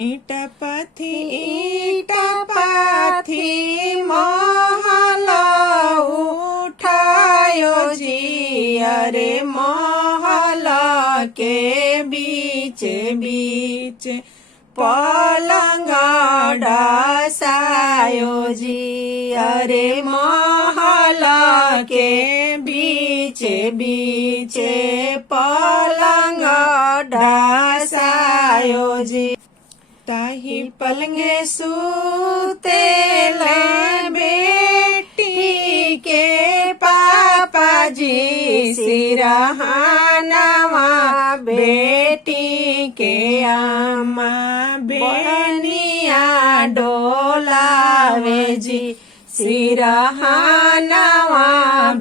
ईटा पाथी महल उठायो जी। अरे महल के बीच बीच पलंग डसायो जी। अरे महल के बीच बीच पलंग डसायो जी। ताही पलंगे सुतेला बेटी के पापा जी। सिरहानवा बेटी के आमा बेनिया डोलावे जी। सिरहानवा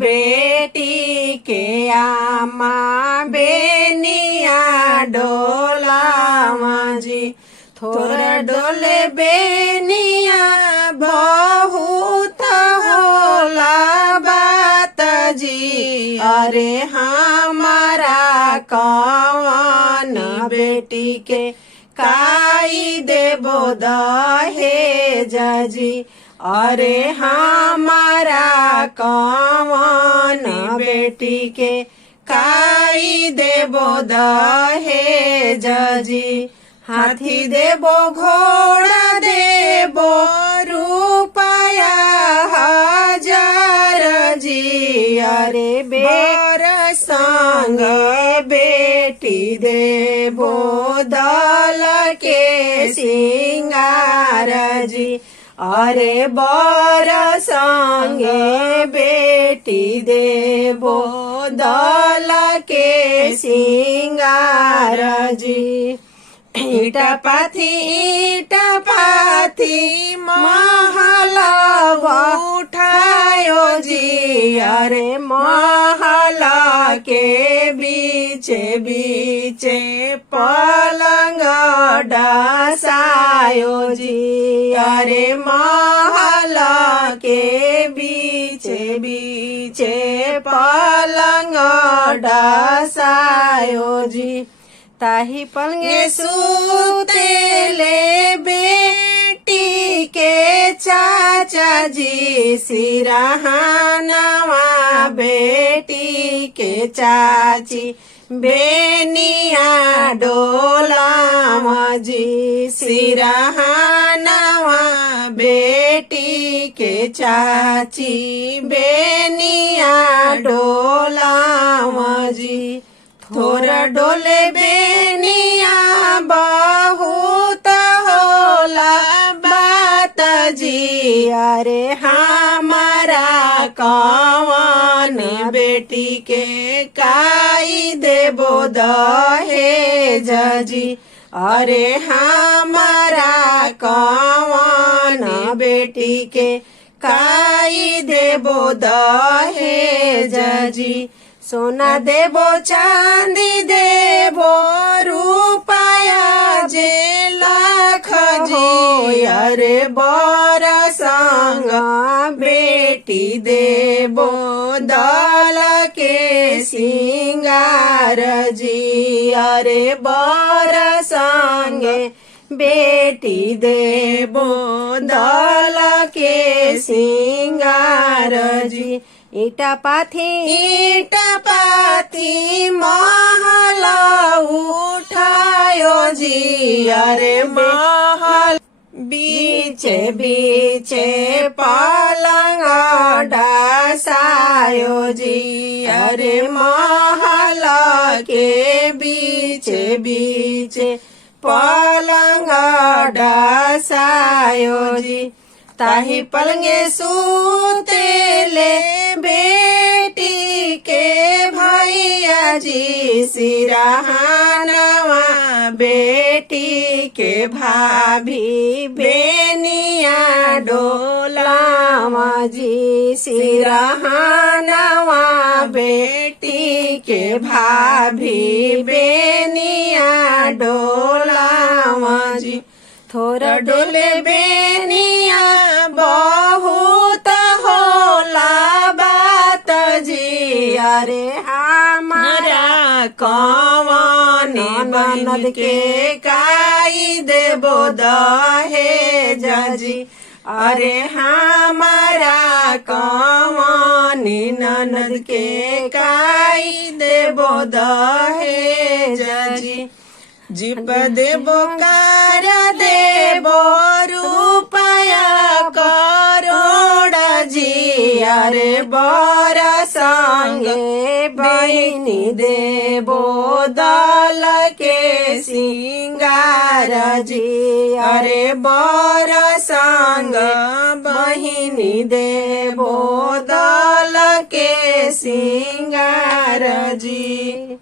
बेटी के आमा बेनिया डोलावा जी। थोड़ा डोले बेनिया बहुत होला बात जी। अरे हमारा कौन बेटी के काई देबो दहेज जी। अरे हमारा कौन बेटी के काई देबो दहेज जी। हाथी देबो घोड़ा देबो रुपया 1000 जी। अरे बर संग बेटी देबो दल के सिंगार जी। अरे बर संगे बेटी देबो दल के सिंगार जी। ईटा पाथी महल उठायो जी। अरे महल के बीच बीच पलंग डसायो जी। अरे महल के बीच बीच पलंग डसायो जी। ताही पलंगे सुतेले बेटी के चाचा जी। सिरहानवा बेटी के चाची बेनिया डोलावा जी। सिरहानवा बेटी के चाची बेनिया डोलावा जी। थोड़ा डोले बेनिया बहुत होला बात जी। अरे हमारा कौन बेटी के काई देबो दहेज जी। अरे हमारा कौन बेटी के काई देबो दहेज जी। सोना देबो चांदी देबो रुपया जे लाख जी। अरे बर संग बेटी देबो दल के सिंगार जी। अरे बर संगे बेटी देबो दल के सिंगार जी। ईटा पाथी महल उठायो जी। अरे महल बीच बीच पलंग डसायो जी। अरे महल के बीच बीच पलंग डसायो जी। ताही पलंगे सुतेले बेटी के भैया जी। सिरहानवा बेटी के भाभी बेनिया डोलावा जी। सिरहानवा बेटी के भाभी बेनिया डोलावा जी। थोड़ा डोले बेनिया बहुत होला बात जी। अरे हमारा कौन ननद के काई देबो दहेज जी अरे हमारा कवनी ननद के काई देबो दहेज जी जीप देबो कार देबो रुपया करोड़ जी अरे बर संगे बहिनी देबो दल के सिंगार जी अरे बर संग बहिनी देबो दल के सिंगार जी।